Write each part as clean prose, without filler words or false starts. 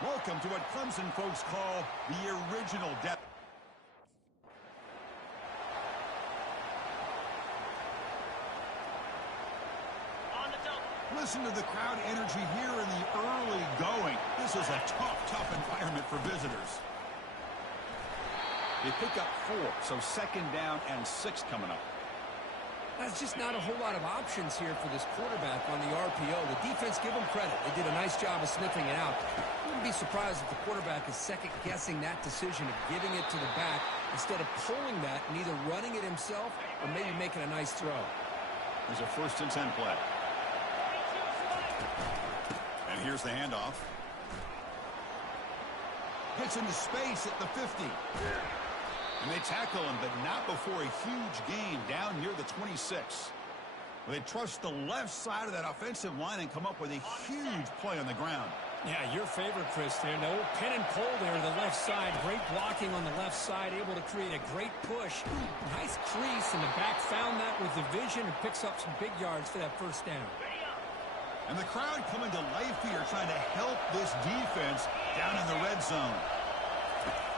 Welcome to what Clemson folks call the original depth. Listen to the crowd energy here in the early going. This is a tough environment for visitors. They pick up 4, so 2nd down and 6 coming up. That's just not a whole lot of options here for this quarterback on the RPO. The defense, give them credit. They did a nice job of sniffing it out. I wouldn't be surprised if the quarterback is second-guessing that decision of giving it to the back instead of pulling that and either running it himself or maybe making a nice throw. There's a 1st and 10 play. And here's the handoff. Gets into space at the 50. And they tackle him, but not before a huge gain down near the 26. They trust the left side of that offensive line and come up with a huge play on the ground. Yeah, your favorite, Chris, there. No pin and pull there to the left side. Great blocking on the left side, able to create a great push. Nice crease, and the back found that with the vision and picks up some big yards for that 1st down. And the crowd coming to life here, trying to help this defense down in the red zone.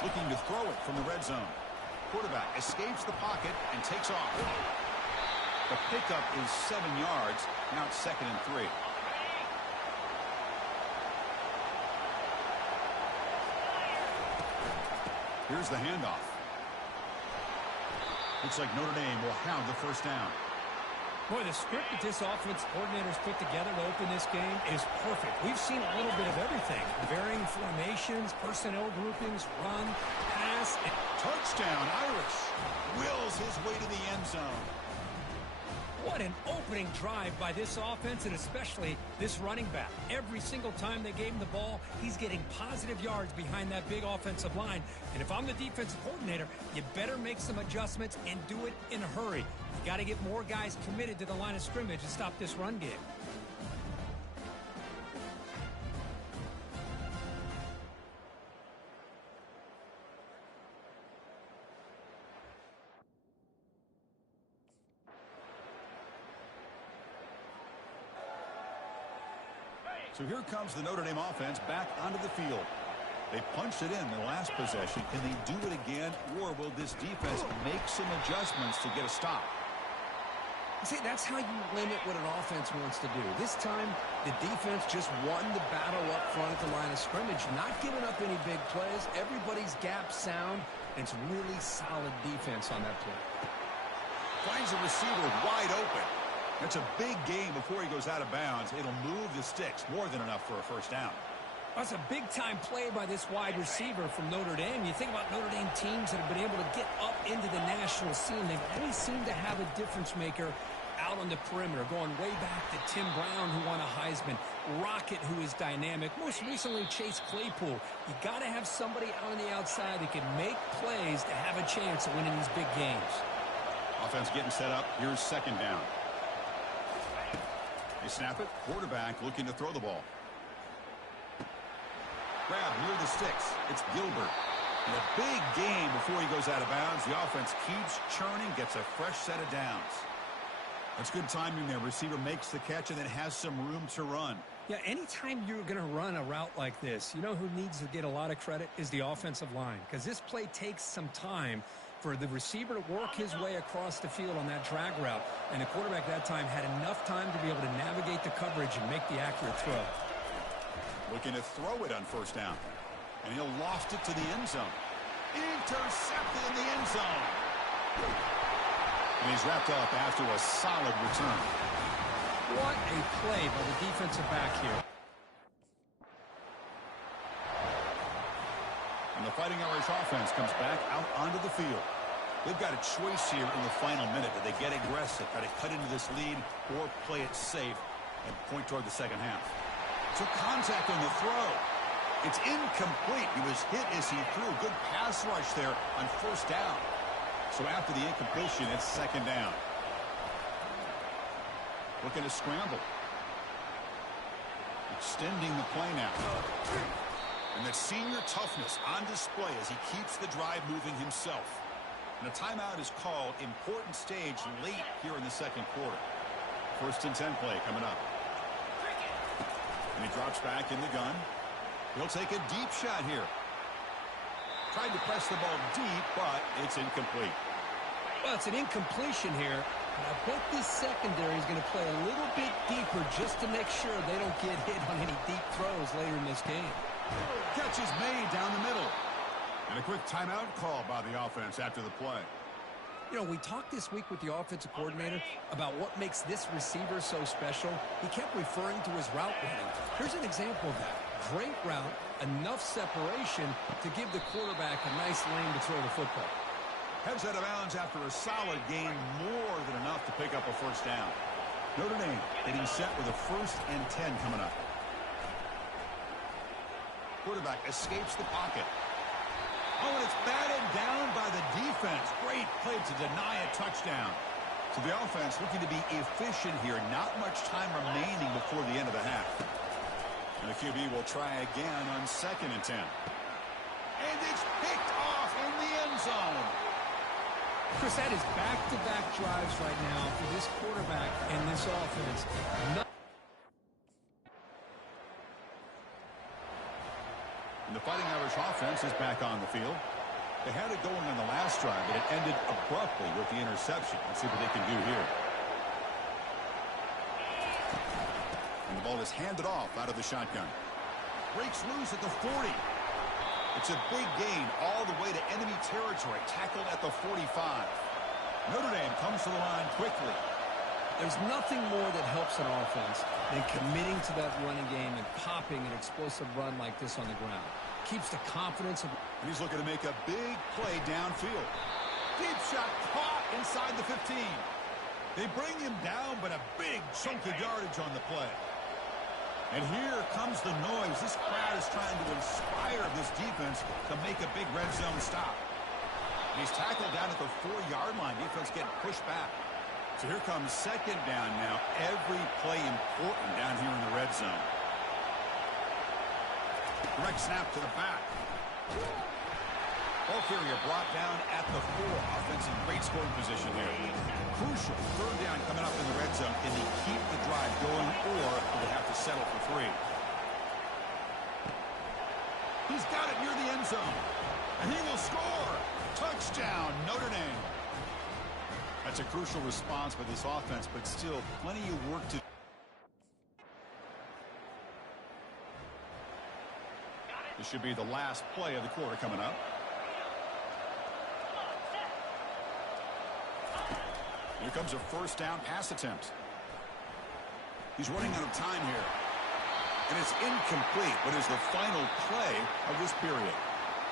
Looking to throw it from the red zone. Quarterback escapes the pocket and takes off. The pickup is 7 yards. Now it's 2nd and 3. Here's the handoff. Looks like Notre Dame will have the 1st down. Boy, the script that this offense coordinator's put together to open this game is perfect. We've seen a little bit of everything. Varying formations, personnel groupings, run, pass. Touchdown, Irish. Wills his way to the end zone. What an opening drive by this offense, and especially this running back. Every single time they gave him the ball, he's getting positive yards behind that big offensive line. And if I'm the defensive coordinator, you better make some adjustments and do it in a hurry. You got to get more guys committed to the line of scrimmage to stop this run game. So here comes the Notre Dame offense back onto the field. They punched it in the last possession. Can they do it again, or will this defense make some adjustments to get a stop? See, that's how you limit what an offense wants to do. This time, the defense just won the battle up front at the line of scrimmage, not giving up any big plays. Everybody's gap sound, and it's really solid defense on that play. Finds a receiver wide open. That's a big gain before he goes out of bounds. It'll move the sticks, more than enough for a 1st down. That's a big-time play by this wide receiver from Notre Dame. You think about Notre Dame teams that have been able to get up into the national scene. They've always seemed to have a difference maker out on the perimeter, going way back to Tim Brown, who won a Heisman, Rocket, who is dynamic, most recently Chase Claypool. You got to have somebody out on the outside that can make plays to have a chance of winning these big games. Offense getting set up. Here's 2nd down. They snap it. Quarterback looking to throw the ball. Grab near the sticks. It's Gilbert. And a big gain before he goes out of bounds. The offense keeps churning, gets a fresh set of downs. That's good timing there. Receiver makes the catch and then has some room to run. Yeah, anytime you're going to run a route like this, you know who needs to get a lot of credit is the offensive line, because this play takes some time for the receiver to work his way across the field on that drag route. And the quarterback that time had enough time to be able to navigate the coverage and make the accurate throw. Looking to throw it on 1st down. And he'll loft it to the end zone. Intercepted in the end zone. And he's wrapped up after a solid return. What a play by the defensive back here. And the Fighting Irish offense comes back out onto the field. They've got a choice here in the final minute. Do they get aggressive, try to cut into this lead, or play it safe and point toward the 2nd half? So contact on the throw. It's incomplete. He was hit as he threw. Good pass rush there on 1st down. So after the incompletion, it's 2nd down. Looking to scramble. Extending the play now. And that senior toughness on display as he keeps the drive moving himself. And a timeout is called. Important stage late here in the 2nd quarter. 1st and 10 play coming up. And he drops back in the gun. He'll take a deep shot here. Tried to press the ball deep, but it's incomplete. Well, it's an incompletion here. But I bet this secondary is going to play a little bit deeper just to make sure they don't get hit on any deep throws later in this game. Catch is made down the middle. And a quick timeout call by the offense after the play. You know, we talked this week with the offensive coordinator about what makes this receiver so special. He kept referring to his route running. Here's an example of that. Great route, enough separation to give the quarterback a nice lane to throw the football. Heads out of bounds after a solid gain, more than enough to pick up a first down. Notre Dame getting set with a 1st and 10 coming up. Quarterback escapes the pocket. Oh, and it's batted down by the defense. Great play to deny a touchdown. So the offense looking to be efficient here. Not much time remaining before the end of the half. And the QB will try again on 2nd and 10. And it's picked off in the end zone. Chris, that is back-to-back drives right now for this quarterback and this offense. And the Fighting Irish offense is back on the field. They had it going on the last drive, but it ended abruptly with the interception. Let's see what they can do here. And the ball is handed off out of the shotgun. Breaks loose at the 40. It's a big gain all the way to enemy territory. Tackled at the 45. Notre Dame comes to the line quickly. There's nothing more that helps an offense than committing to that running game and popping an explosive run like this on the ground. Keeps the confidence of... He's looking to make a big play downfield. Deep shot caught inside the 15. They bring him down, but a big chunk of yardage on the play. And here comes the noise. This crowd is trying to inspire this defense to make a big red zone stop. He's tackled down at the 4-yard line. Defense getting pushed back. So here comes 2nd down now. Every play important down here in the red zone. Direct snap to the back. Ball carrier brought down at the 4. Offense in great scoring position here. Crucial 3rd down coming up in the red zone. Can they keep the drive going, or do they have to settle for 3? He's got it near the end zone. And he will score. Touchdown, Notre Dame. That's a crucial response by this offense, but still plenty of work to do. This should be the last play of the quarter coming up. Here comes a 1st down pass attempt. He's running out of time here. And it's incomplete, but is the final play of this period.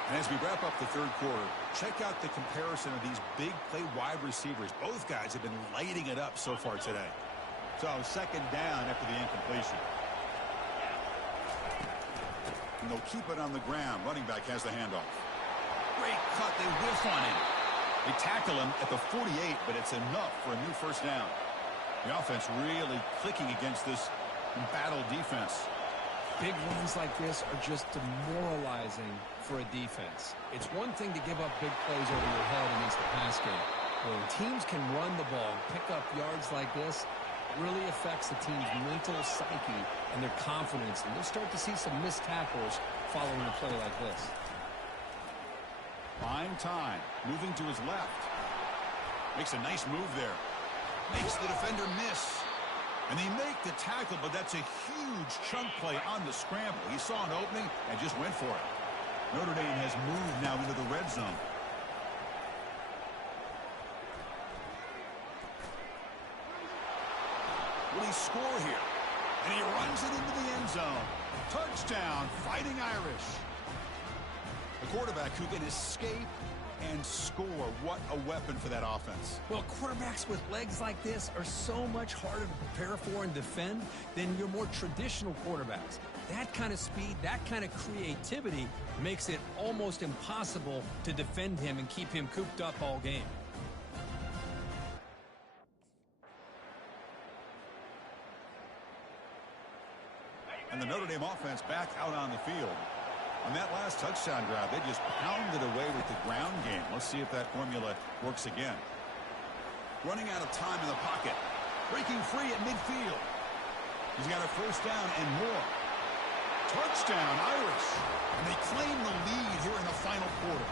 And as we wrap up the 3rd quarter, check out the comparison of these big play wide receivers. Both guys have been lighting it up so far today. So 2nd down after the incompletion. And they'll keep it on the ground. Running back has the handoff. Great cut. They whiff on him. They tackle him at the 48, but it's enough for a new 1st down. The offense really clicking against this embattled defense. Big runs like this are just demoralizing for a defense. It's one thing to give up big plays over your head against the pass game. When teams can run the ball and pick up yards like this, it really affects the team's mental psyche and their confidence. And you'll start to see some missed tackles following a play like this. Fine time. Moving to his left. Makes a nice move there. Makes the defender miss. And they make the tackle, but that's a huge chunk play on the scramble. He saw an opening and just went for it. Notre Dame has moved now into the red zone. Will he score here? And he runs it into the end zone. Touchdown, Fighting Irish. The quarterback who can escape and score. What a weapon for that offense. Well, quarterbacks with legs like this are so much harder to prepare for and defend than your more traditional quarterbacks. That kind of speed, that kind of creativity makes it almost impossible to defend him and keep him cooped up all game. And the Notre Dame offense back out on the field. On that last touchdown drive, they just pounded away with the ground game. Let's see if that formula works again. Running out of time in the pocket. Breaking free at midfield. He's got a 1st down and more. Touchdown, Irish. And they claim the lead here in the final quarter.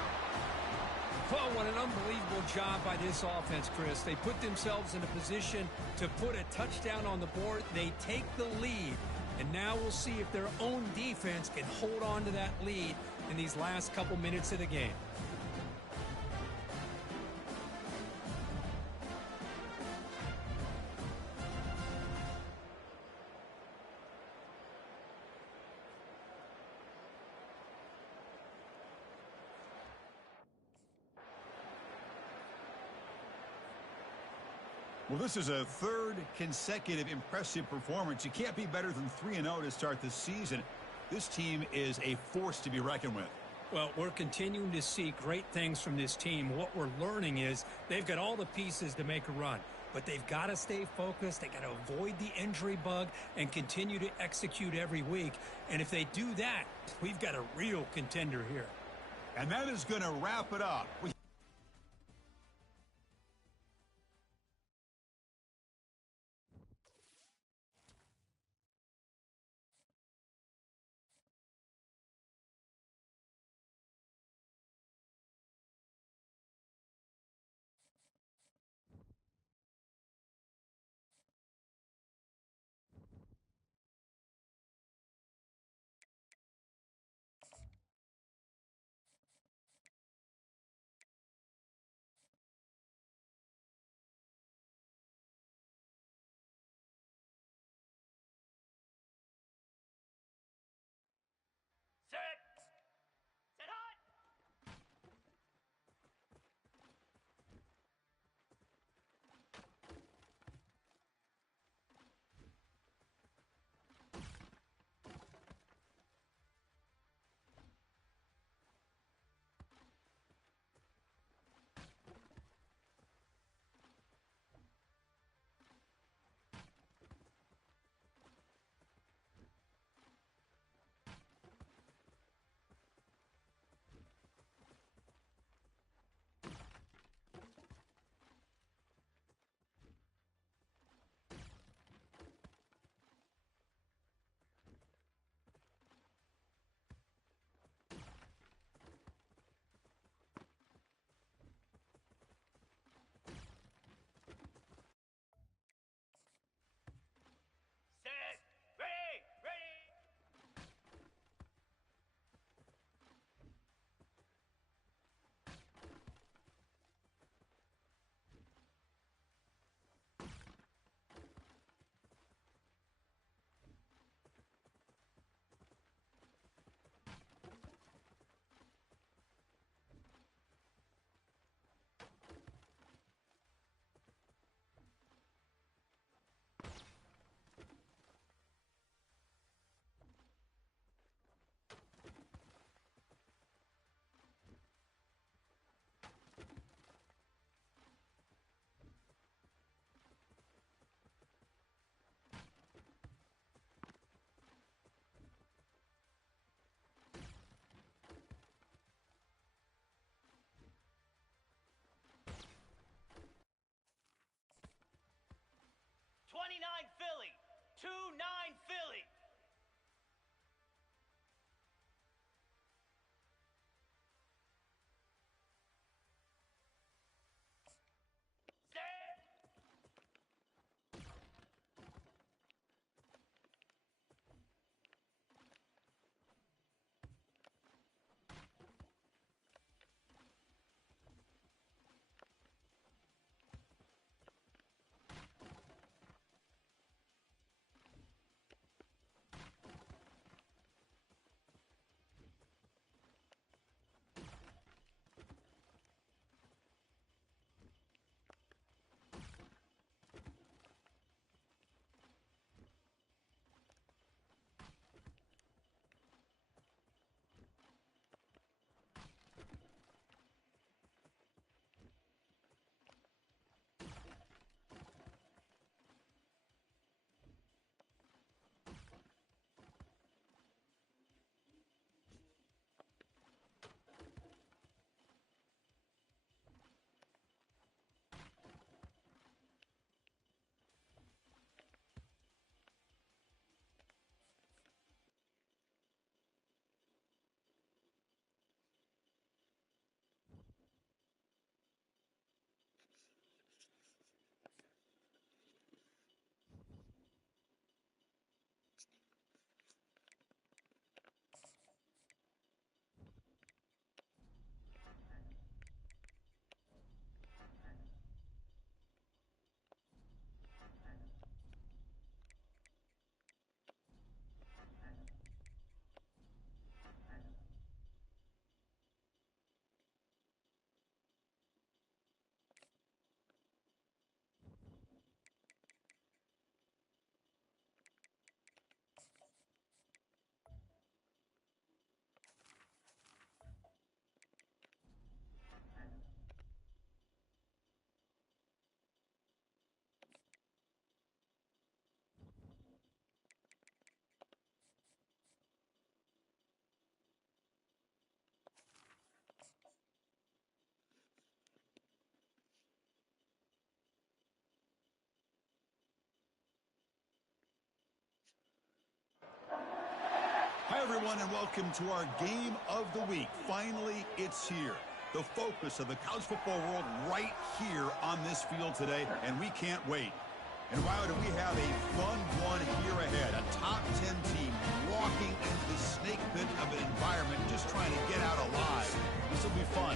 Well, what an unbelievable job by this offense, Chris. They put themselves in a position to put a touchdown on the board. They take the lead. And now we'll see if their own defense can hold on to that lead in these last couple minutes of the game. Well, this is a third consecutive impressive performance. You can't be better than 3-0 to start the season. This team is a force to be reckoned with. Well, we're continuing to see great things from this team. What we're learning is they've got all the pieces to make a run, but they've got to stay focused. They've got to avoid the injury bug and continue to execute every week. And if they do that, we've got a real contender here. And that is going to wrap it up. Philly, 2-9 Philly. everyone, and welcome to our game of the week. Finally, it's here. The focus of the college football world right here on this field today, and we can't wait. And wow, do we have a fun one here ahead. A top 10 team walking into the snake pit of an environment just trying to get out alive. This will be fun,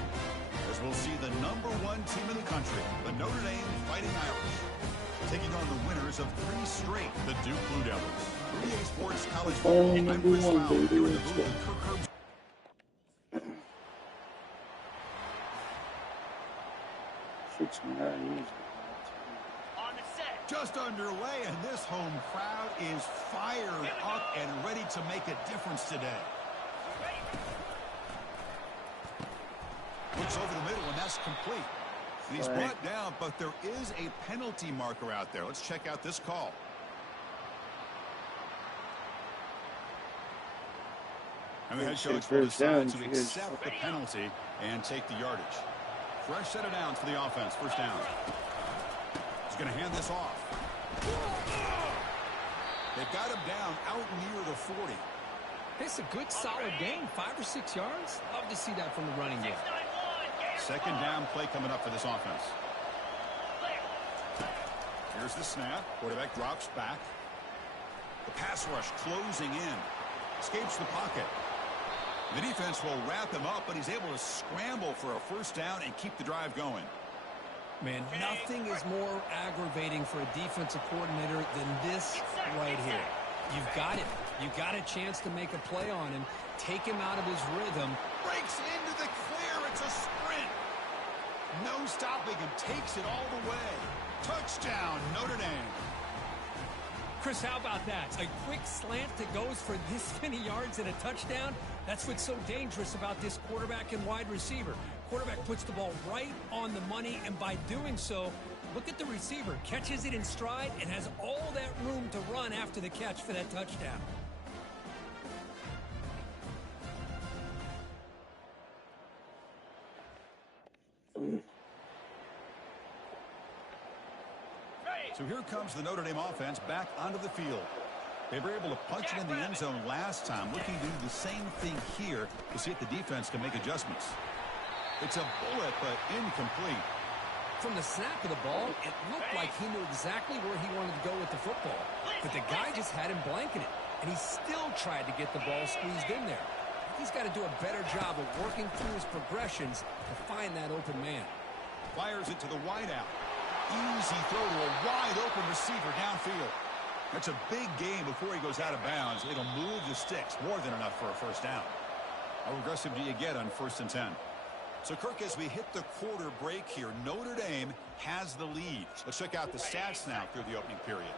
as we'll see the #1 team in the country, the Notre Dame Fighting Irish, taking on the winners of 3 straight, the Duke Blue Devils. EA Sports College Football. I'm Chris Lau, here in the booth with Kirk Herbst. On the set. Just underway, and this home crowd is fired up and ready to make a difference today. Looks over the middle, and that's complete. And he's brought down, but there is a penalty marker out there. Let's check out this call. And the head coach will decide to accept the penalty and take the yardage. Fresh set of downs for the offense. First down. He's going to hand this off. They've got him down out near the 40. It's a good, solid gain. 5 or 6 yards. Love to see that from the running game. Second down play coming up for this offense. Here's the snap. Quarterback drops back. The pass rush closing in. Escapes the pocket. The defense will wrap him up, but he's able to scramble for a first down and keep the drive going. Man, nothing is more aggravating for a defensive coordinator than this right here. You've got it. You've got a chance to make a play on him, take him out of his rhythm. Breaks into the clear. It's a sprint. No stopping him. Takes it all the way. Touchdown, Notre Dame. Chris, how about that? A quick slant that goes for this many yards and a touchdown. That's what's so dangerous about this quarterback and wide receiver. Quarterback puts the ball right on the money, and by doing so, look at the receiver. Catches it in stride and has all that room to run after the catch for that touchdown. So here comes the Notre Dame offense back onto the field. They were able to punch it in the end zone last time, looking to do the same thing here to see if the defense can make adjustments. It's a bullet, but incomplete. From the snap of the ball, it looked like he knew exactly where he wanted to go with the football. But the guy just had him blanketed, and he still tried to get the ball squeezed in there. He's got to do a better job of working through his progressions to find that open man. Fires it to the wideout. Easy throw to a wide-open receiver downfield. That's a big gain before he goes out of bounds. It'll move the sticks, more than enough for a first down. How aggressive do you get on 1st and 10? So, Kirk, as we hit the quarter break here, Notre Dame has the lead. Let's check out the stats now through the opening period.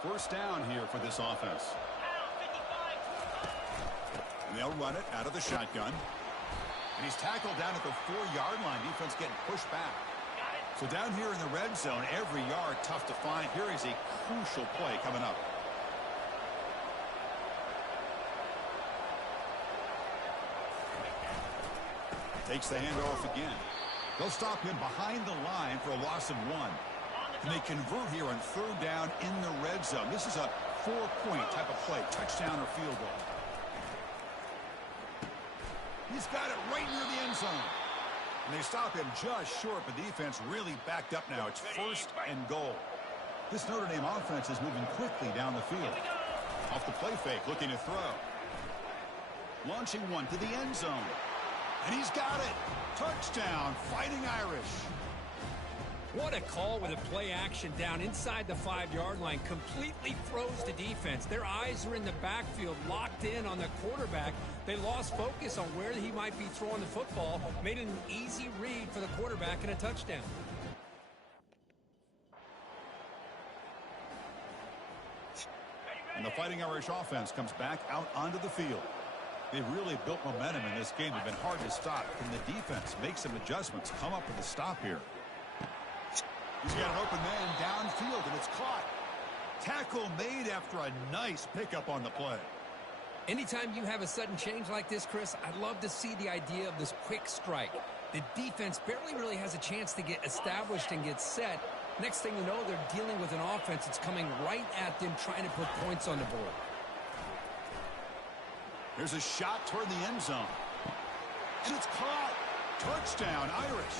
First down here for this offense. And they'll run it out of the shotgun. And he's tackled down at the 4-yard line. Defense getting pushed back. So down here in the red zone, every yard tough to find. Here is a crucial play coming up. Takes the handoff again. They'll stop him behind the line for a loss of 1. And they convert here on 3rd down in the red zone. This is a 4-point type of play, touchdown or field goal. He's got it right near the end zone. And they stop him just short, but the defense really backed up now. It's 1st and goal. This Notre Dame offense is moving quickly down the field. Off the play fake, looking to throw. Launching one to the end zone. And he's got it. Touchdown, Fighting Irish. What a call with a play action down inside the 5-yard line. Completely froze the defense. Their eyes are in the backfield, locked in on the quarterback. They lost focus on where he might be throwing the football. Made it an easy read for the quarterback and a touchdown. And the Fighting Irish offense comes back out onto the field. They've really built momentum in this game. They've been hard to stop. Can the defense make some adjustments, come up with a stop here? He's got an open man downfield, and it's caught. Tackle made after a nice pickup on the play. Anytime you have a sudden change like this, Chris, I'd love to see the idea of this quick strike. The defense barely really has a chance to get established and get set. Next thing you know, they're dealing with an offense that's coming right at them, trying to put points on the board. Here's a shot toward the end zone. And it's caught. Touchdown, Irish.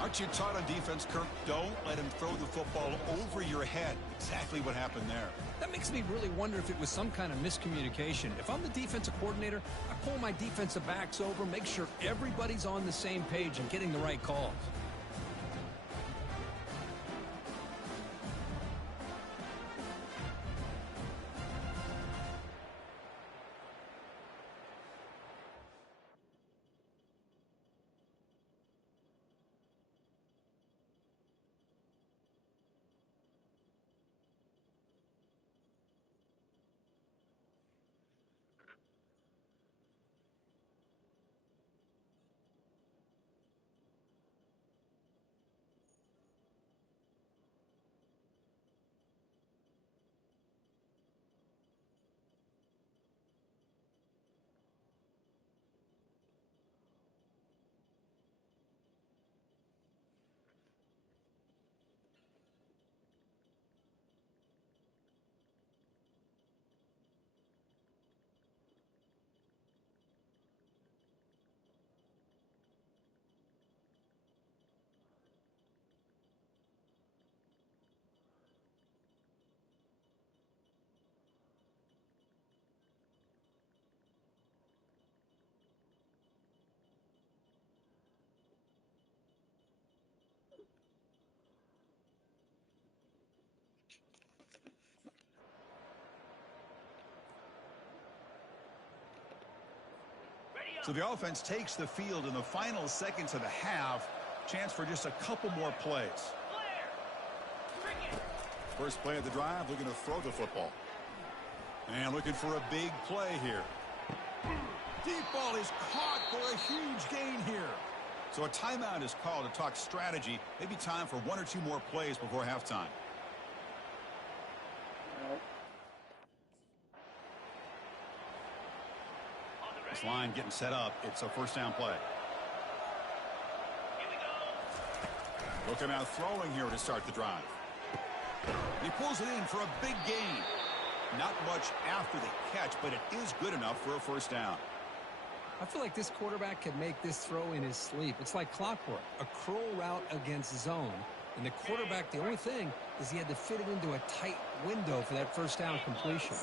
Aren't you taught on defense, Kirk? Don't let him throw the football over your head. Exactly what happened there. That makes me really wonder if it was some kind of miscommunication. If I'm the defensive coordinator, I pull my defensive backs over, make sure everybody's on the same page and getting the right calls. So the offense takes the field in the final seconds of the half. Chance for just a couple more plays. First play of the drive, looking to throw the football. And looking for a big play here. Deep ball is caught for a huge gain here. So a timeout is called to talk strategy. Maybe time for one or two more plays before halftime. This line getting set up. It's a first down play. Looking out throwing here to start the drive. He pulls it in for a big gain. Not much after the catch, but it is good enough for a first down. I feel like this quarterback could make this throw in his sleep. It's like clockwork, a curl route against zone. And the quarterback, the only thing is he had to fit it into a tight window for that first down completion.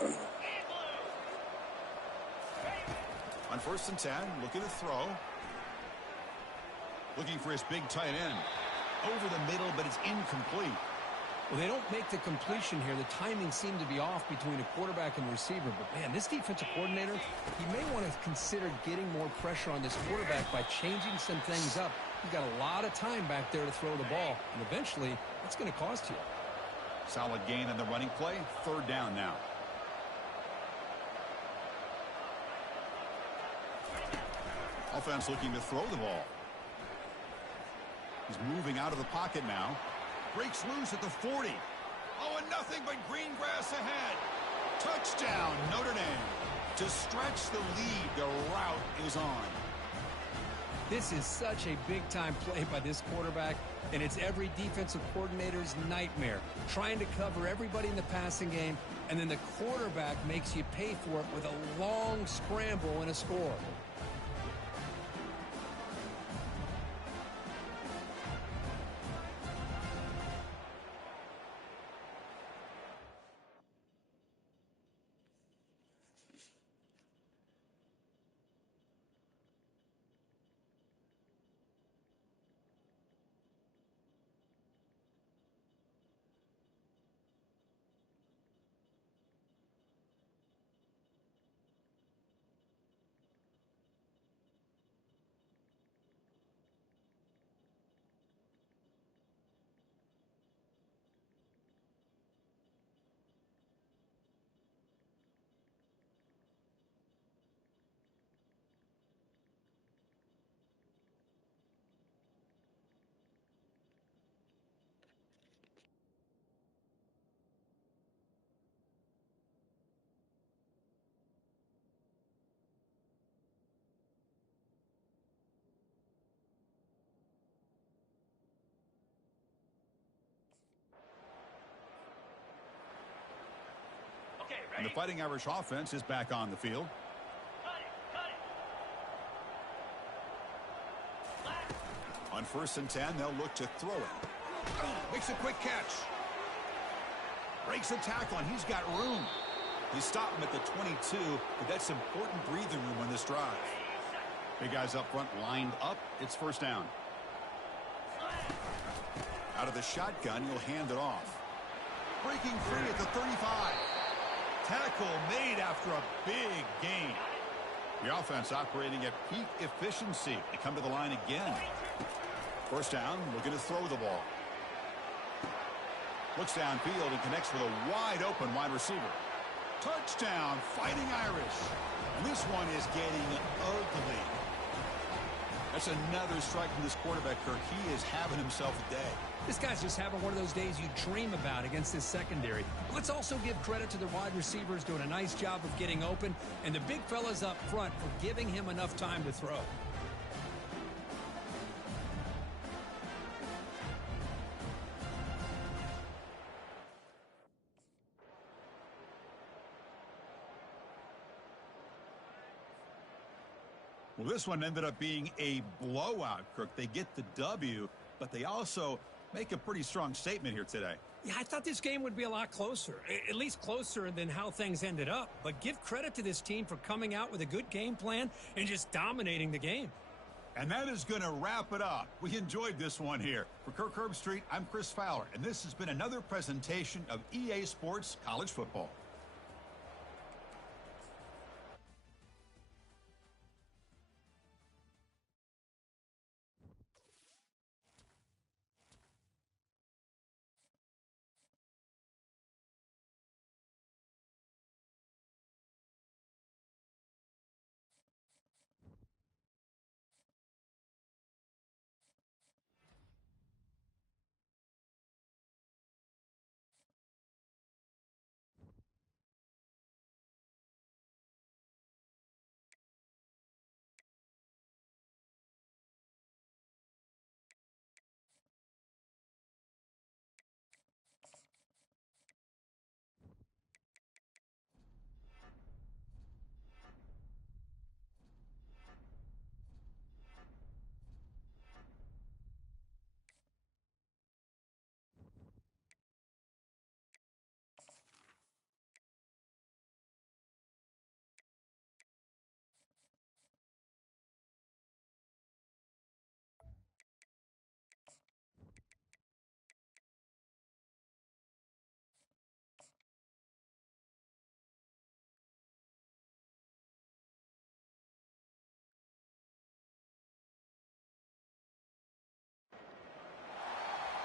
On 1st and 10, looking to throw. Looking for his big tight end. Over the middle, but it's incomplete. Well, they don't make the completion here. The timing seemed to be off between a quarterback and receiver. But, man, this defensive coordinator, he may want to consider getting more pressure on this quarterback by changing some things up. He's got a lot of time back there to throw the ball. And eventually, that's going to cost you. Solid gain on the running play. 3rd down now. Offense looking to throw the ball. He's moving out of the pocket now. Breaks loose at the 40. Oh, and nothing but green grass ahead. Touchdown, Notre Dame. To stretch the lead, the route is on. This is such a big-time play by this quarterback, and it's every defensive coordinator's nightmare. Trying to cover everybody in the passing game, and then the quarterback makes you pay for it with a long scramble and a score. And the Fighting Irish offense is back on the field. On 1st and 10, they'll look to throw it. Makes a quick catch. Breaks a tackle, and he's got room. He stopped him at the 22, but that's important breathing room on this drive. Big guys up front lined up. It's 1st down. Out of the shotgun, he'll hand it off. Breaking free at the 35. Tackle made after a big gain. The offense operating at peak efficiency. They come to the line again. 1st down, looking to throw the ball. Looks downfield and connects with a wide-open wide receiver. Touchdown, Fighting Irish. And this one is getting ugly. That's another strike from this quarterback, Kirk. He is having himself a day. This guy's just having one of those days you dream about against this secondary. Let's also give credit to the wide receivers doing a nice job of getting open, and the big fellas up front for giving him enough time to throw. Well, this one ended up being a blowout, Kirk. They get the W, but they also make a pretty strong statement here today. Yeah, I thought this game would be a lot closer, at least closer than how things ended up. But give credit to this team for coming out with a good game plan and just dominating the game. And that is going to wrap it up. We enjoyed this one here. For Kirk Herbstreit, I'm Chris Fowler, and this has been another presentation of EA Sports College Football.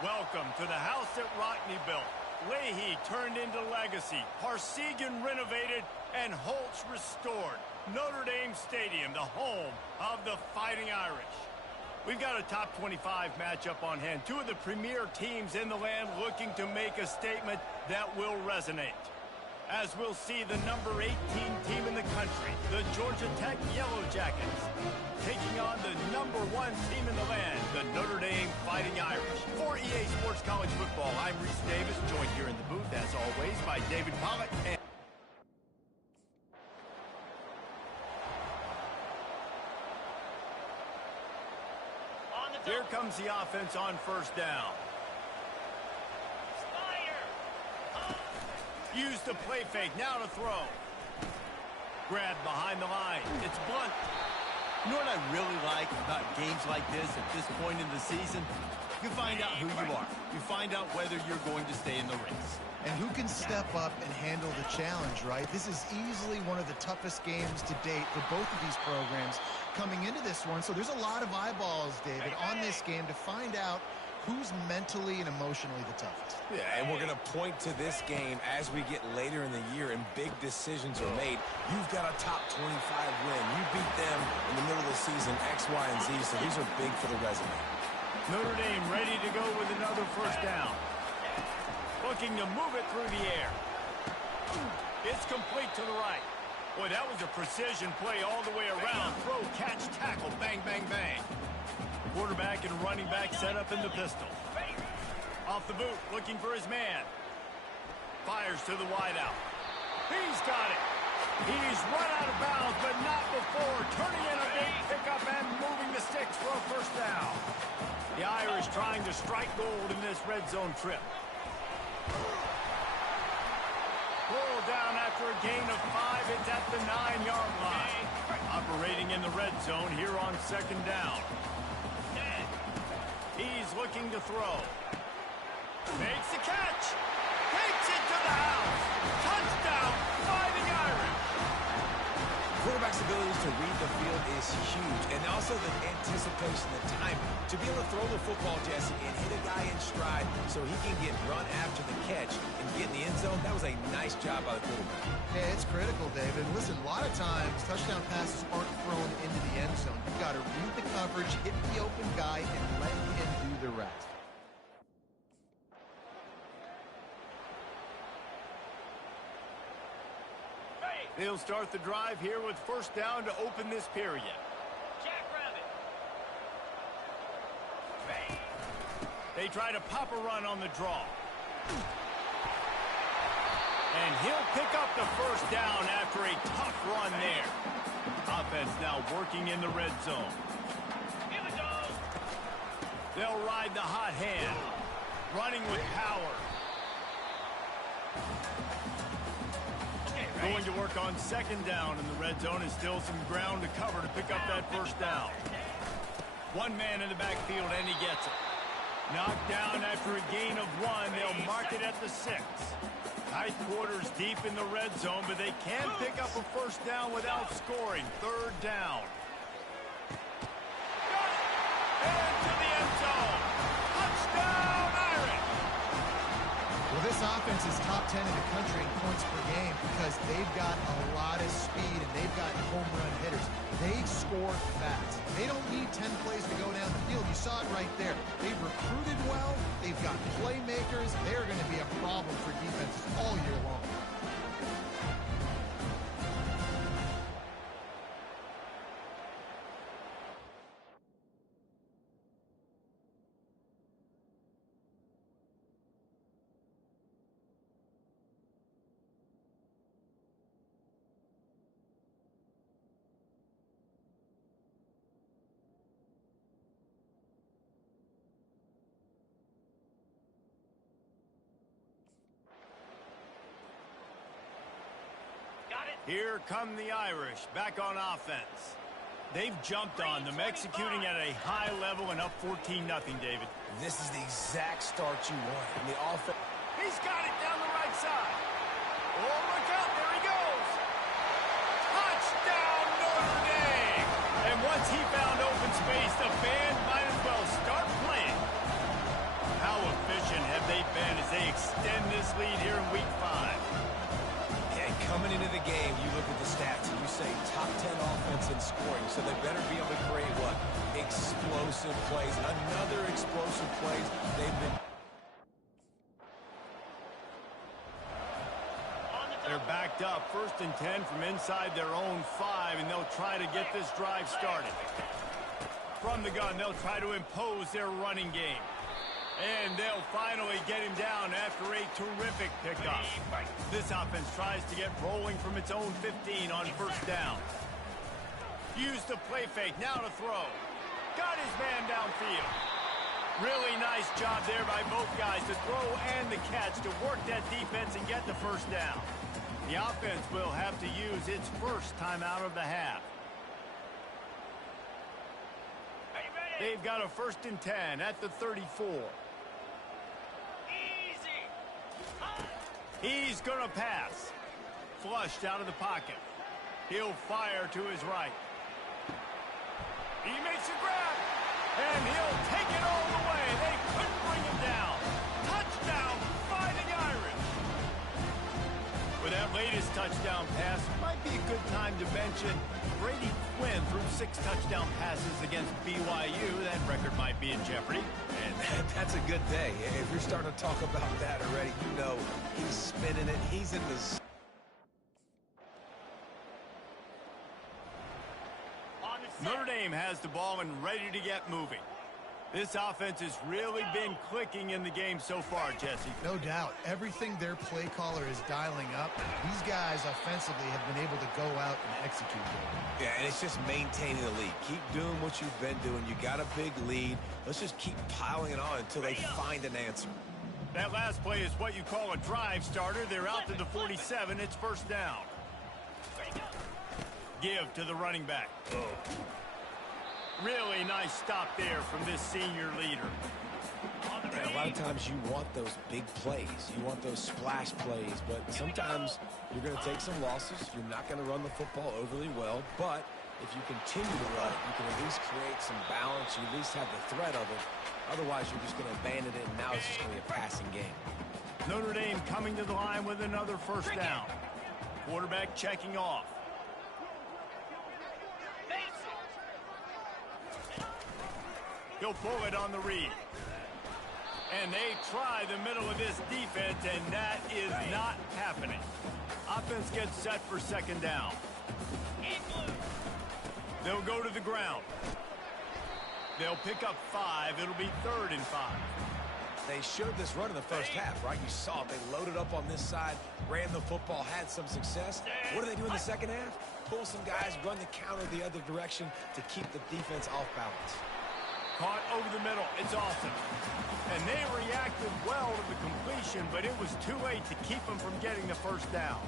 Welcome to the house that Rockne built. Leahy turned into legacy. Parsegan renovated and Holtz restored. Notre Dame Stadium, the home of the Fighting Irish. We've got a top 25 matchup on hand. Two of the premier teams in the land looking to make a statement that will resonate. As we'll see the number 18 team in the country, the Georgia Tech Yellow Jackets, taking on the number 1 team in the land, the Notre Dame Fighting Irish. For EA Sports College Football, I'm Reese Davis, joined here in the booth, as always, by David Pollack and here comes the offense on 1st down. Use the play fake, now to throw. Grab behind the line. It's Blunt. You know what I really like about games like this at this point in the season? You find out who you are. You find out whether you're going to stay in the race. And who can step up and handle the challenge, right? This is easily one of the toughest games to date for both of these programs coming into this one. So there's a lot of eyeballs, David, on this game to find out who's mentally and emotionally the toughest. Yeah, and we're going to point to this game as we get later in the year and big decisions are made. You've got a top 25 win. You beat them in the middle of the season, X, Y, and Z, so these are big for the resume. Notre Dame ready to go with another 1st down. Looking to move it through the air. It's complete to the right. Boy, that was a precision play all the way around. Throw, catch, tackle, bang, bang, bang. Quarterback and running back set up in the pistol. Off the boot, looking for his man. Fires to the wideout. He's got it. He's run out of bounds, but not before turning in a big pickup and moving the sticks for a first down. The Irish trying to strike gold in this red zone trip. Pulled down after a gain of 5. It's at the 9-yard line. Operating in the red zone here on second down. He's looking to throw. Makes the catch. Takes it to the house. Touchdown, Fighting Irish. Quarterback's ability to read the field is huge, and also the anticipation, the time to be able to throw the football, Jesse, and hit a guy in stride so he can get run after the catch and get in the end zone. That was a nice job by the quarterback. Yeah, it's critical, David. Listen, a lot of times touchdown passes aren't thrown into the end zone. You've got to read the coverage, hit the open guy, and let him do the rest. They'll start the drive here with first down to open this period. Jackrabbit. They try to pop a run on the draw. And he'll pick up the first down after a tough run there. Offense now working in the red zone. Here we go. They'll ride the hot hand. Running with power. Going to work on second down in the red zone, and still some ground to cover to pick up that first down. One man in the backfield, and he gets it. Knocked down after a gain of 1. They'll mark it at the 6. Tight quarters deep in the red zone, but they can pick up a first down without scoring. Third down. Got it! And to the end zone. Touchdown, Irish! Well, this offense is top 10 in the country in points per game because they've got a lot of speed and they've got home run hitters. They score fast. They don't need 10 plays to go down the field. You saw it right there. They've recruited well. They've got playmakers. They're going to be a problem for defenses all year long. Here come the Irish, back on offense. They've jumped on them, executing at a high level and up 14-0, David. This is the exact start you want. And the offense. He's got it down the right side. Oh, look out, there he goes. Touchdown, Notre Dame. And once he found open space, the band might as well start playing. How efficient have they been as they extend this lead here in Week 5? Coming into the game, you look at the stats and you say top 10 offense in scoring, so they better be able to create what? Explosive plays. Another explosive plays. They've been. They're backed up. 1st and 10 from inside their own 5, and they'll try to get this drive started. From the gun, they'll try to impose their running game. And they'll finally get him down after a terrific pickup. This offense tries to get rolling from its own 15 on first down. Use the play fake, now to throw. Got his man downfield. Really nice job there by both guys to throw and the catch to work that defense and get the first down. The offense will have to use its first timeout of the half. They've got a 1st and 10 at the 34. He's going to pass. Flushed out of the pocket. He'll fire to his right. He makes a grab. And he'll take it all the way. They couldn't bring him down. Touchdown, Fighting Irish. With that latest touchdown pass, might be a good time to mention Brady Quinn threw 6 touchdown passes against BYU. That record might be in jeopardy. And that's a good day. If you're starting to talk about that already, you know he's spinning it. He's in the... Notre Dame has the ball and ready to get moving. This offense has really been clicking in the game so far, Jesse. No doubt. Everything their play caller is dialing up, these guys offensively have been able to go out and execute it. Yeah, and it's just maintaining the lead. Keep doing what you've been doing. You got a big lead. Let's just keep piling it on until they find an answer. That last play is what you call a drive starter. They're out to the 47. It's first down. Give to the running back. Really nice stop there from this senior leader. And a lot of times you want those big plays. You want those splash plays. But sometimes you're going to take some losses. You're not going to run the football overly well. But if you continue to run it, you can at least create some balance. You at least have the threat of it. Otherwise, you're just going to abandon it, and now it's just going to be a passing game. Notre Dame coming to the line with another first down. Quarterback checking off. He'll pull it on the read. And they try the middle of this defense, and that is not happening. Offense gets set for second down. They'll go to the ground. They'll pick up 5. It'll be 3rd and 5. They showed this run in the first half, right? You saw it. They loaded up on this side, ran the football, had some success. What do they do in the second half? Pull some guys, run the counter the other direction to keep the defense off balance. Caught over the middle. It's awesome. And they reacted well to the completion, but it was too late to keep them from getting the first down.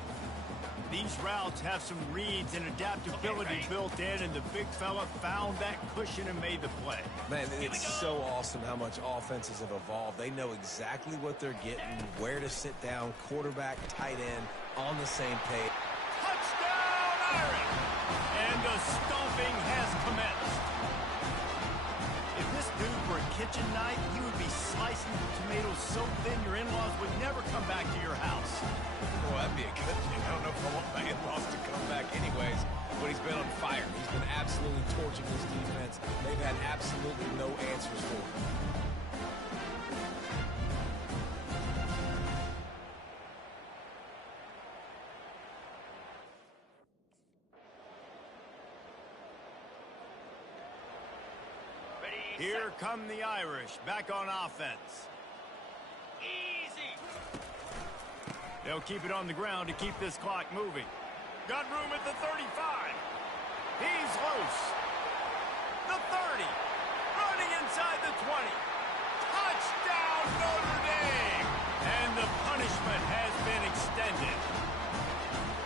These routes have some reads and adaptability built in, and the big fella found that cushion and made the play. Man, it's so awesome how much offenses have evolved. They know exactly what they're getting, where to sit down, quarterback, tight end, on the same page. Touchdown, Irish! And the stomping has commenced. If this dude were a kitchen knife, he would be slicing the tomatoes so thin your in-laws would never come back to your house. Well, that'd be a good thing. I don't know if I want my in-laws to come back anyways, but he's been on fire. He's been absolutely torching this defense. They've had absolutely no answers for him. Here come the Irish, back on offense. Easy. They'll keep it on the ground to keep this clock moving. Got room at the 35. He's loose. The 30. Running inside the 20. Touchdown, Notre Dame! And the punishment has been extended.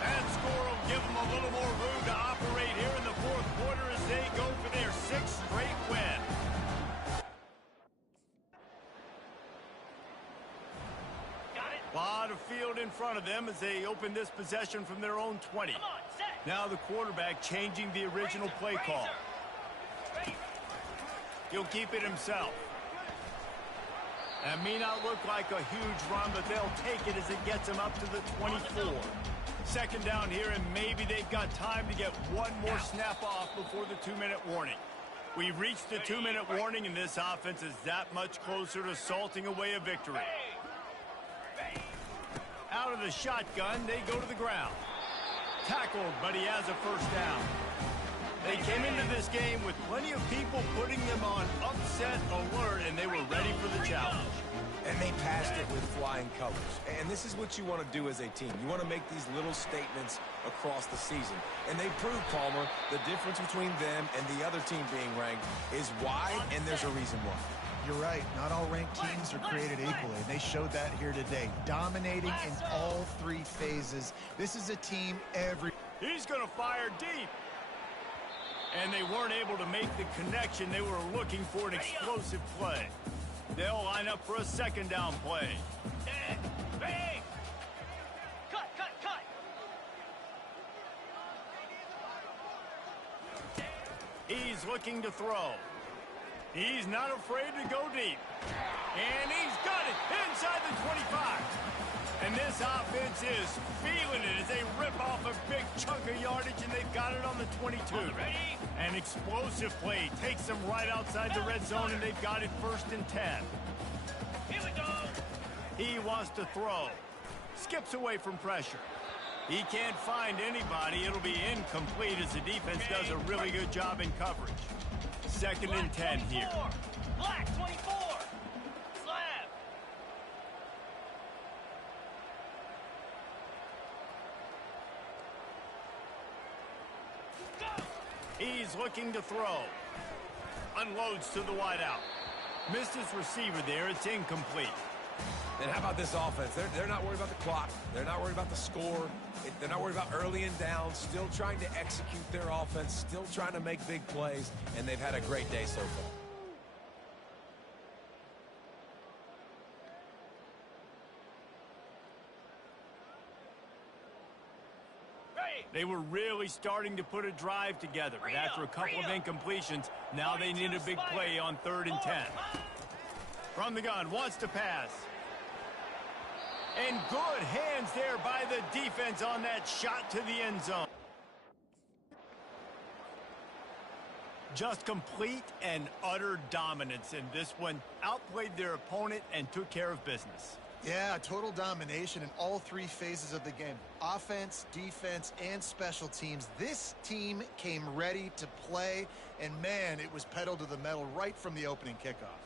That score will give them a little more room to operate here in the fourth quarter as they go for their 6th straight win. Lot of field in front of them as they open this possession from their own 20. Now the quarterback changing the original play call. He'll keep it himself. That may not look like a huge run, but they'll take it as it gets them up to the 24. Second down here, and maybe they've got time to get one more snap off before the 2-minute warning. We've reached the 2-minute warning, and this offense is that much closer to salting away a victory. Out of the shotgun, they go to the ground. Tackled, but he has a first down. They came into this game with plenty of people putting them on upset alert, and they were ready for the challenge. And they passed it with flying colors. And this is what you want to do as a team. You want to make these little statements across the season. And they proved, Palmer, the difference between them and the other team being ranked is wide, and there's a reason why. You're right. Not all ranked teams are created equally, and they showed that here today. Dominating in all 3 phases. This is a team He's going to fire deep. And they weren't able to make the connection. They were looking for an explosive play. They'll line up for a second down play. Bang! Cut, cut, cut! He's looking to throw. He's not afraid to go deep. And he's got it inside the 25. And this offense is feeling it as they rip off a big chunk of yardage, and they've got it on the 22. Ready? An explosive play takes them right outside the red zone, and they've got it 1st and 10. Here we go. He wants to throw. Skips away from pressure. He can't find anybody. It'll be incomplete as the defense does a really good job in coverage. 2nd and 10 here. Black 24. Slab. Go. He's looking to throw. Unloads to the wideout. Missed his receiver there. It's incomplete. And how about this offense? They're not worried about the clock. They're not worried about the score. They're not worried about early and down. Still trying to execute their offense. Still trying to make big plays. And they've had a great day so far. They were really starting to put a drive together, but after a couple of incompletions, now they need a big play on 3rd and 10. From the gun, wants to pass. And good hands there by the defense on that shot to the end zone. Just complete and utter dominance in this one. Outplayed their opponent and took care of business. Yeah, total domination in all three phases of the game. Offense, defense, and special teams. This team came ready to play, and man, it was pedal to the metal right from the opening kickoff.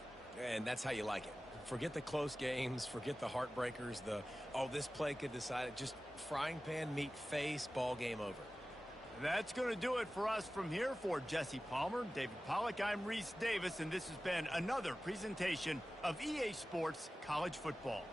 And that's how you like it. Forget the close games, forget the heartbreakers, this play could decide it. Just frying pan, meat face, ball game over. That's going to do it for us from here. For Jesse Palmer, David Pollack, I'm Reese Davis, and this has been another presentation of EA Sports College Football.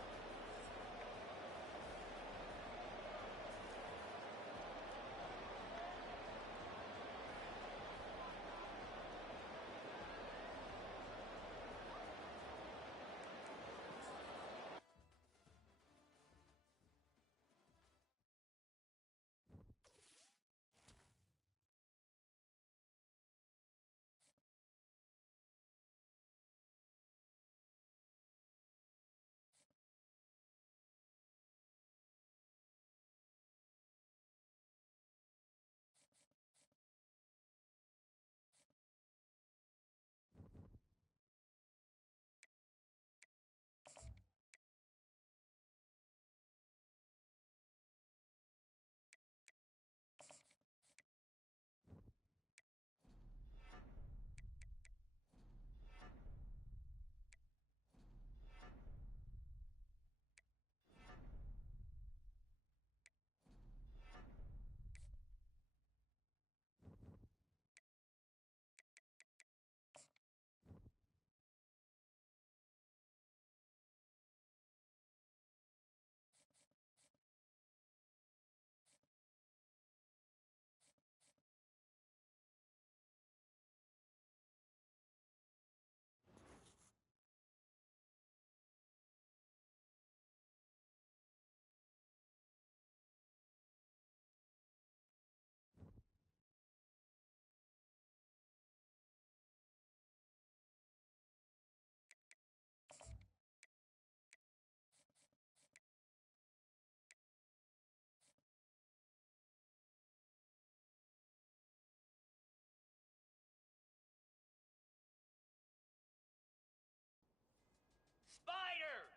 Spider.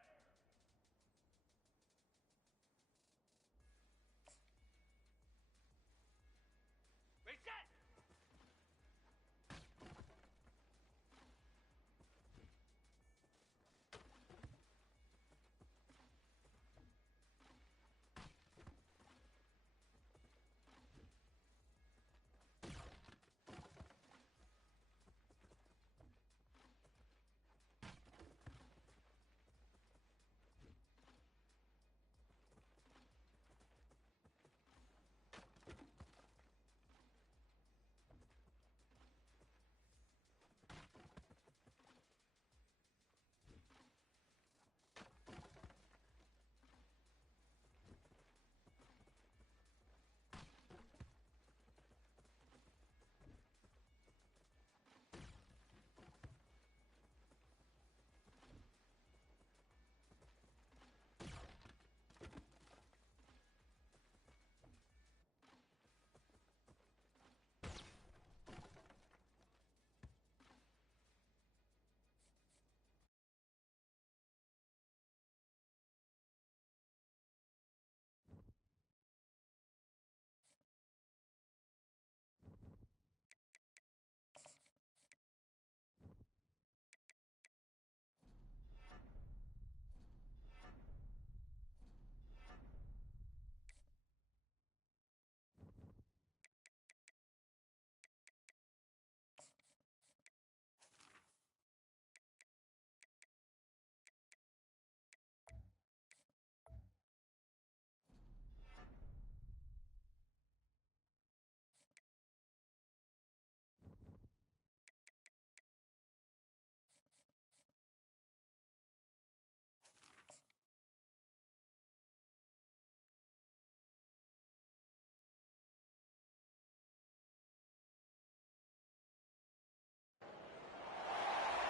Reset.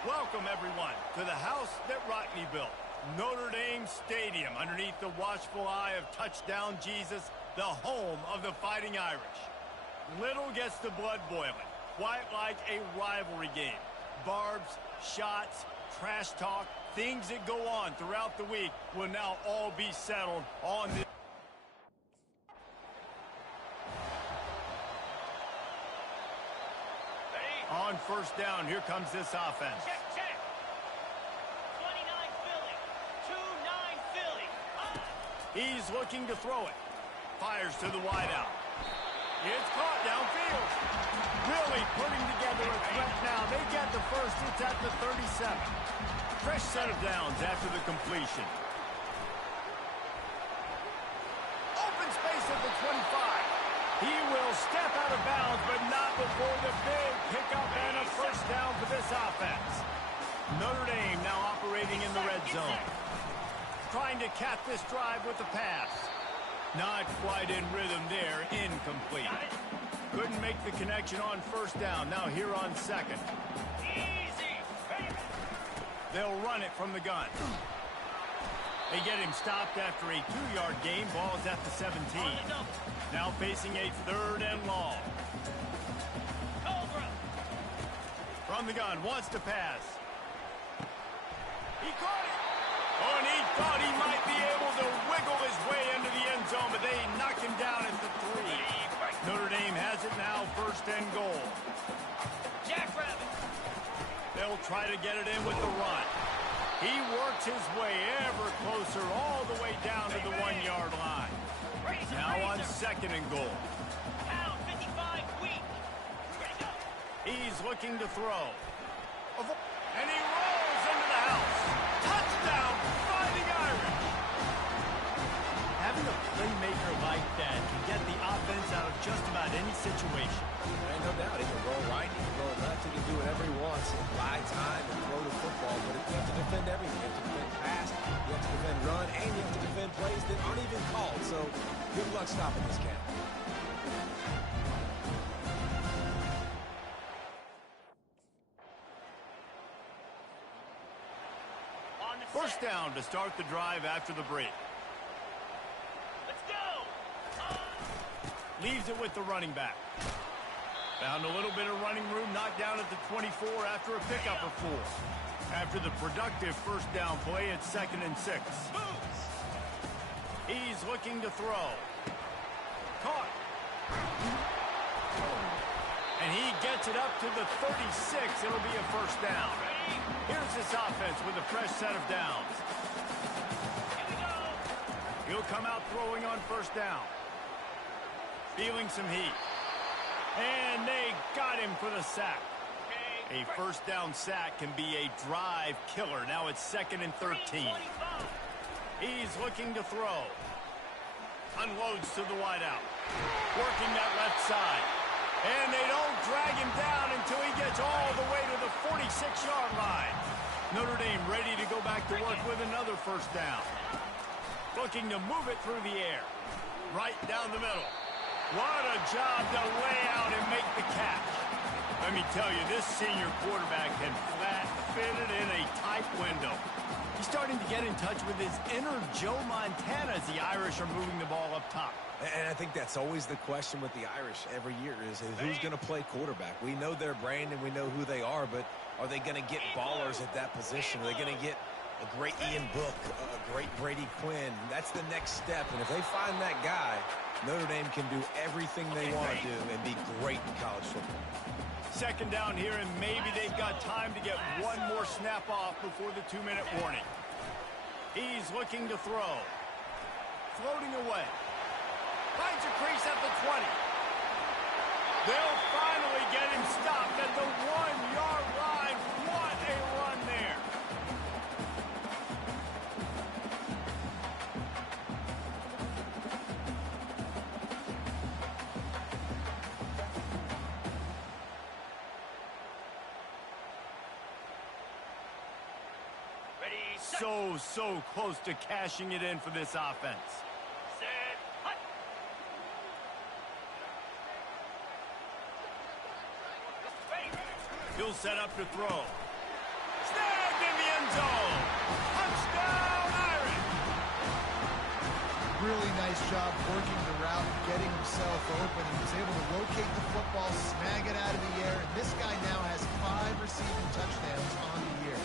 Welcome, everyone, to the house that Rodney built. Notre Dame Stadium, underneath the watchful eye of touchdown Jesus, the home of the Fighting Irish. Little gets the blood boiling, quite like a rivalry game. Barbs, shots, trash talk, things that go on throughout the week will now all be settled on this. On first down, here comes this offense. Check, check. 29 Philly. 2-9 Philly. He's looking to throw it. Fires to the wideout. It's caught downfield. Really putting together a threat now. They get the first. It's at the 37. Fresh set of downs after the completion. Open space at the 25. He will step out of bounds, but not before the big pickup and a first down for this offense. Notre Dame now operating in the red zone. Trying to cap this drive with the pass. Not quite in rhythm there, incomplete. Couldn't make the connection on first down, now here on second. Easy. They'll run it from the gun. They get him stopped after a 2-yard gain. Ball's at the 17. Now facing a 3rd and long. Cobra. From the gun, wants to pass. He caught it. Oh, and he thought he might be able to wiggle his way into the end zone, but they knock him down at the 3. Notre Dame has it now, 1st and goal. Jackrabbit. They'll try to get it in with the run. He works his way ever closer all the way down to the 1-yard line. Now on 2nd and goal. Pound 55 weak. Ready to go. He's looking to throw. And he rolls into the house. Touchdown, Fighting Irish. Having a playmaker like that can get the offense out of just about any situation. And no doubt, he can roll right, he can roll left, he can do whatever he wants, buy time and throw the football, but you have to defend everything. You have to defend pass, you have to defend run, and you have to defend plays that aren't even called. So good luck stopping this cat. First down to start the drive after the break. Let's go. Leaves it with the running back. Found a little bit of running room, knocked down at the 24 after a pickup or 4. After the productive first down play, it's 2nd and 6. He's looking to throw. Caught. And he gets it up to the 36. It'll be a first down. Here's this offense with a fresh set of downs. Here we go. He'll come out throwing on first down. Feeling some heat. And they got him for the sack. A first down sack can be a drive killer. Now it's 2nd and 13. He's looking to throw. Unloads to the wideout. Working that left side. And they don't drag him down until he gets all the way to the 46-yard line. Notre Dame ready to go back to work with another first down. Looking to move it through the air. Right down the middle. What a job to lay out and make the catch. Let me tell you, this senior quarterback can flat fit it in a tight window. He's starting to get in touch with his inner Joe Montana as the Irish are moving the ball up top. And I think that's always the question with the Irish every year is who's going to play quarterback. We know their brand and we know who they are, but are they going to get ballers at that position? Are they going to get a great Ian Book, a great Brady Quinn? That's the next step, and if they find that guy, Notre Dame can do everything they want to do and be great in college football. 2nd down here, and maybe they've got time to get one more snap off before the 2-minute warning. He's looking to throw. Floating away. Finds a crease at the 20. They'll finally get him stopped at the 1-yard line. What a run there. So close to cashing it in for this offense. Set. Hut. He'll set up to throw. Snagged in the end zone. Touchdown, Irish. Really nice job working the route, getting himself open. He was able to locate the football, snag it out of the air, and this guy now has 5 receiving touchdowns on the year.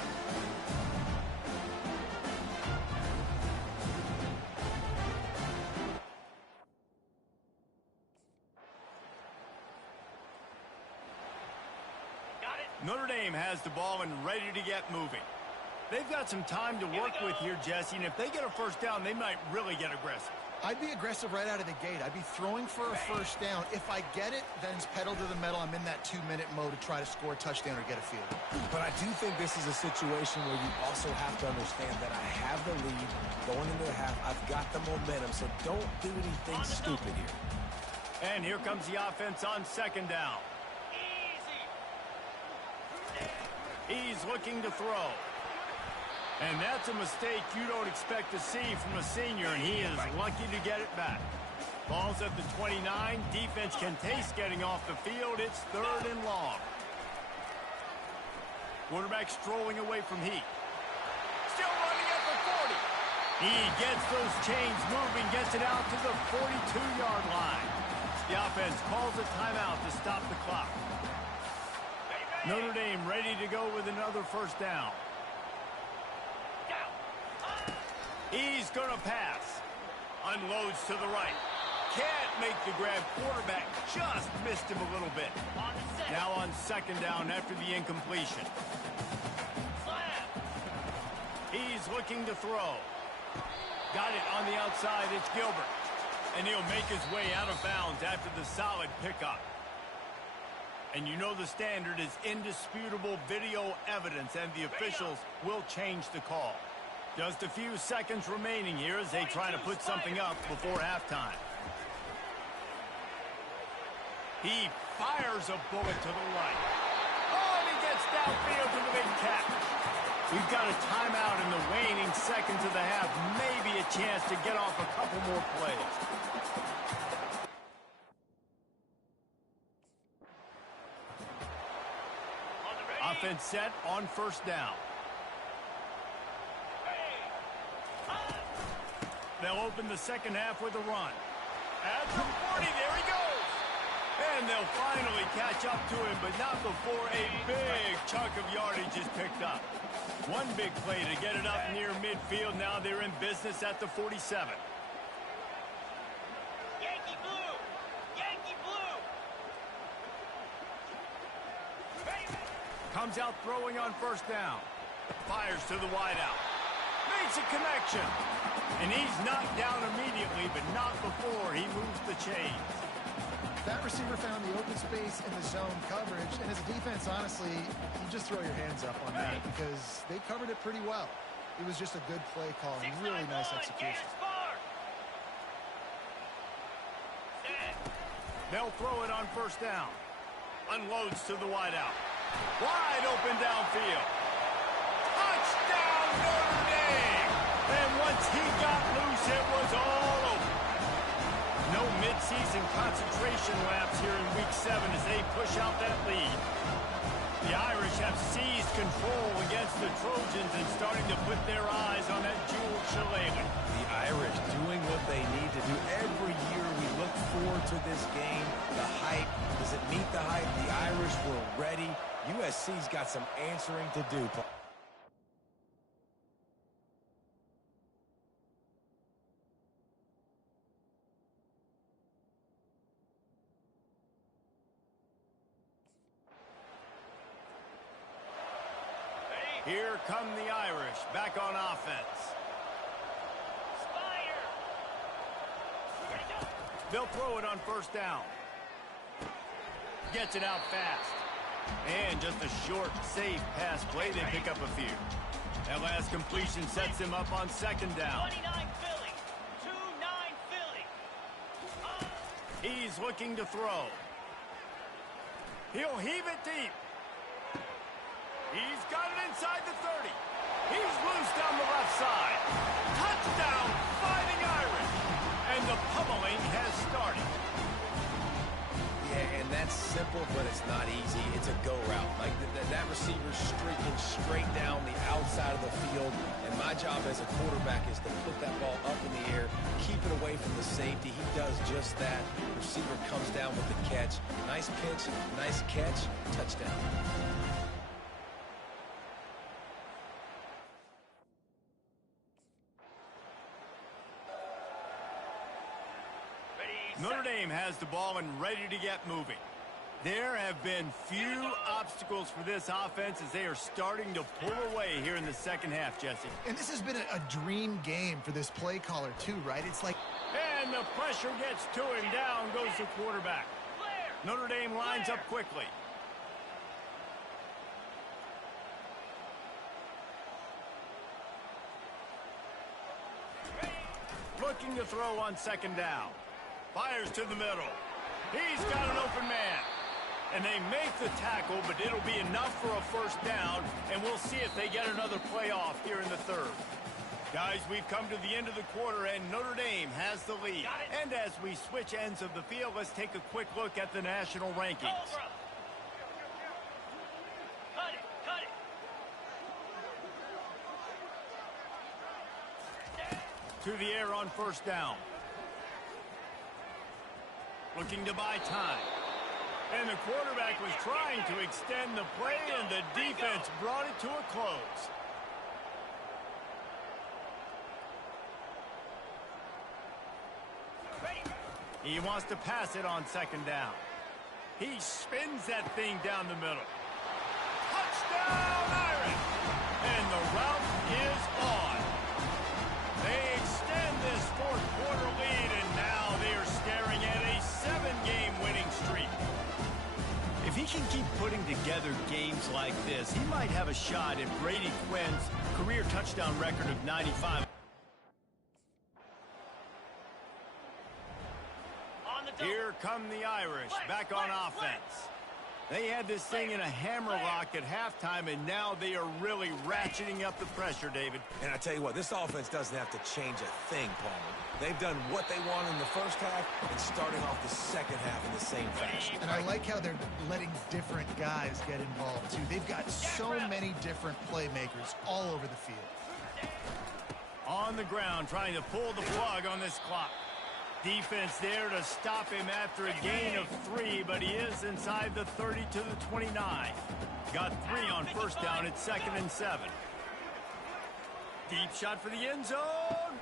Notre Dame has the ball and ready to get moving. They've got some time to work with here, Jesse, and if they get a first down, they might really get aggressive. I'd be aggressive right out of the gate. I'd be throwing for a first down. If I get it, then it's pedal to the metal. I'm in that 2-minute mode to try to score a touchdown or get a field. But I do think this is a situation where you also have to understand that I have the lead going into the half. I've got the momentum, so don't do anything stupid here. And here comes the offense on second down. He's looking to throw. And that's a mistake you don't expect to see from a senior, and he is lucky to get it back. Ball's at the 29. Defense can taste getting off the field. It's 3rd and long. Quarterback strolling away from Heat. Still running at the 40. He gets those chains moving, gets it out to the 42-yard line. The offense calls a timeout to stop the clock. Notre Dame ready to go with another first down. He's going to pass. Unloads to the right. Can't make the grab. Quarterback just missed him a little bit. Now on second down after the incompletion. He's looking to throw. Got it on the outside. It's Gilbert. And he'll make his way out of bounds after the solid pickup. And you know the standard is indisputable video evidence, and the officials will change the call. Just a few seconds remaining here as they try to put something up before halftime. He fires a bullet to the right. Oh, and he gets downfield to the big catch. We've got a timeout in the waning seconds of the half. Maybe a chance to get off a couple more plays. Offense set on first down. They'll open the second half with a run. At the 40, there he goes. And they'll finally catch up to him, but not before a big chunk of yardage is picked up. One big play to get it up near midfield. Now they're in business at the 47. Yankee blue! Yankee blue! Comes out throwing on first down. Fires to the wideout. Makes a connection. And he's knocked down immediately, but not before he moves the chains. That receiver found the open space in the zone coverage, and as a defense, honestly, you just throw your hands up on that because they covered it pretty well. It was just a good play call and really nice execution. They'll throw it on first down. Unloads to the wideout. Wide open downfield. Touchdown, Notre Dame! And once he got loose, it was all over. No midseason concentration laps here in Week 7 as they push out that lead. The Irish have seized control against the Trojans and starting to put their eyes on that jeweled shillelagh. The Irish doing what they need to do. Every year we look forward to this game. The hype, does it meet the hype? The Irish were ready. USC's got some answering to do. Here come the Irish back on offense. They'll throw it on first down. Gets it out fast. And just a short, safe pass play. They pick up a few. That last completion sets him up on second down. 29 Philly. 2-9 Philly. He's looking to throw. He'll heave it deep. He's got it inside the 30. He's loose down the left side. Touchdown, Fighting Irish. And the pummeling has started. Yeah, and that's simple, but it's not easy. It's a go route. Like that receiver's streaking straight down the outside of the field, and my job as a quarterback is to put that ball up in the air, keep it away from the safety. He does just that. Receiver comes down with the catch. Nice pitch, nice catch, touchdown. Notre Dame has the ball and ready to get moving. There have been few obstacles for this offense as they are starting to pull away here in the second half, Jesse. And this has been a dream game for this play caller too, right? It's like... And the pressure gets to him. Down goes the quarterback. Notre Dame lines up quickly. Looking to throw on second down. Fires to the middle. He's got an open man. And they make the tackle, but it'll be enough for a first down, and we'll see if they get another play off here in the third. Guys, we've come to the end of the quarter, and Notre Dame has the lead. And as we switch ends of the field, let's take a quick look at the national rankings. Cut it, cut it. To the air on first down. Looking to buy time. And the quarterback was trying to extend the play, and the defense brought it to a close. He wants to pass it on second down. He spins that thing down the middle. Touchdown, Irish! And the route is on. They extend this fourth quarter lead, and now they are staring at a 7-game winning streak. If he can keep putting together games like this, he might have a shot at Brady Quinn's career touchdown record of 95. Here come the Irish, back on offense. They had this thing in a hammerlock at halftime, and now they are really ratcheting up the pressure, David. And I tell you what, this offense doesn't have to change a thing, Palmer. They've done what they want in the first half and starting off the second half in the same fashion. And I like how they're letting different guys get involved, too. They've got so many different playmakers all over the field. On the ground, trying to pull the plug on this clock. Defense there to stop him after a gain of 3, but he is inside the 30 to the 29. Got 3 on first down at 2nd and 7. Deep shot for the end zone.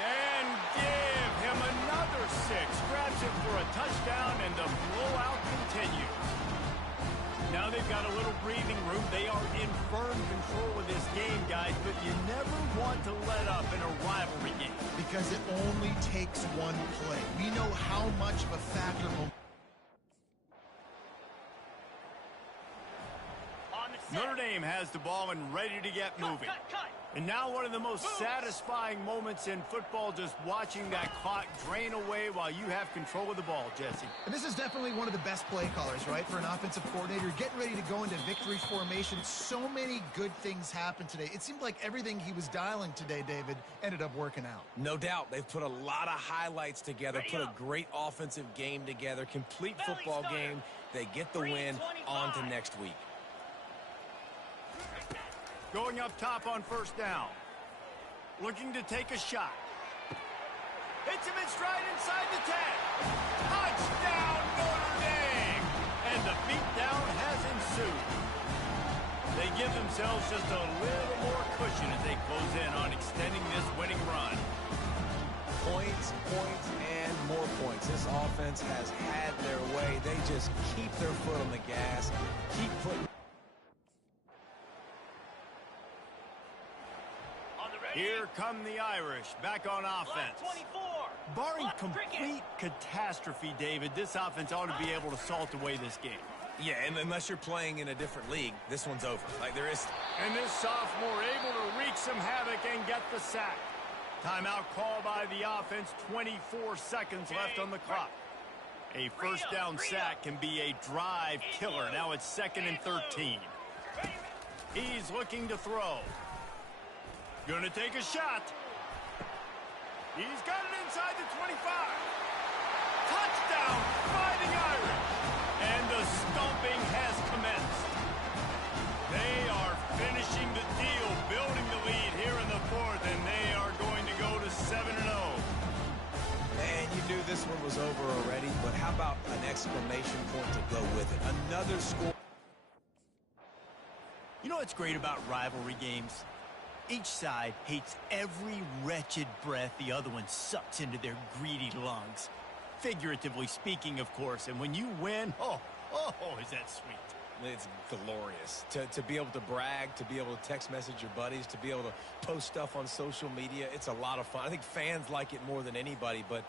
And give him another 6. Grabs it for a touchdown, and the blowout continues. Now they've got a little breathing room. They are in firm control of this game, guys, but you never want to let up in a rivalry game. Because it only takes one play. We know how much of a factor... Notre Dame has the ball and ready to get moving. And now one of the most satisfying moments in football, just watching that clock drain away while you have control of the ball, Jesse. And this is definitely one of the best play callers, right, for an offensive coordinator. Getting ready to go into victory formation. So many good things happened today. It seemed like everything he was dialing today, David, ended up working out. No doubt. They've put a lot of highlights together, put a great offensive game together, complete football game. They get the win. On to next week. Going up top on first down. Looking to take a shot. Hits him in stride inside the 10. Touchdown, Notre Dame! And the beatdown has ensued. They give themselves just a little more cushion as they close in on extending this winning run. Points, points, and more points. This offense has had their way. They just keep their foot on the gas, keep putting... Here come the Irish, back on offense. Barring complete catastrophe, David, this offense ought to be able to salt away this game. Yeah, and unless you're playing in a different league, this one's over. Like, there is... And this sophomore able to wreak some havoc and get the sack. Timeout call by the offense, 24 seconds left on the clock. A first down sack can be a drive killer. Now it's 2nd and 13. He's looking to throw. Gonna take a shot. He's got it inside the 25. Touchdown, Fighting Irish. And the stomping has commenced. They are finished. exclamation point to go with it. Another score. You know what's great about rivalry games? Each side hates every wretched breath the other one sucks into their greedy lungs. Figuratively speaking, of course. And when you win, oh, is that sweet. It's glorious to be able to brag, to be able to text message your buddies, to be able to post stuff on social media. It's a lot of fun. I think fans like it more than anybody, but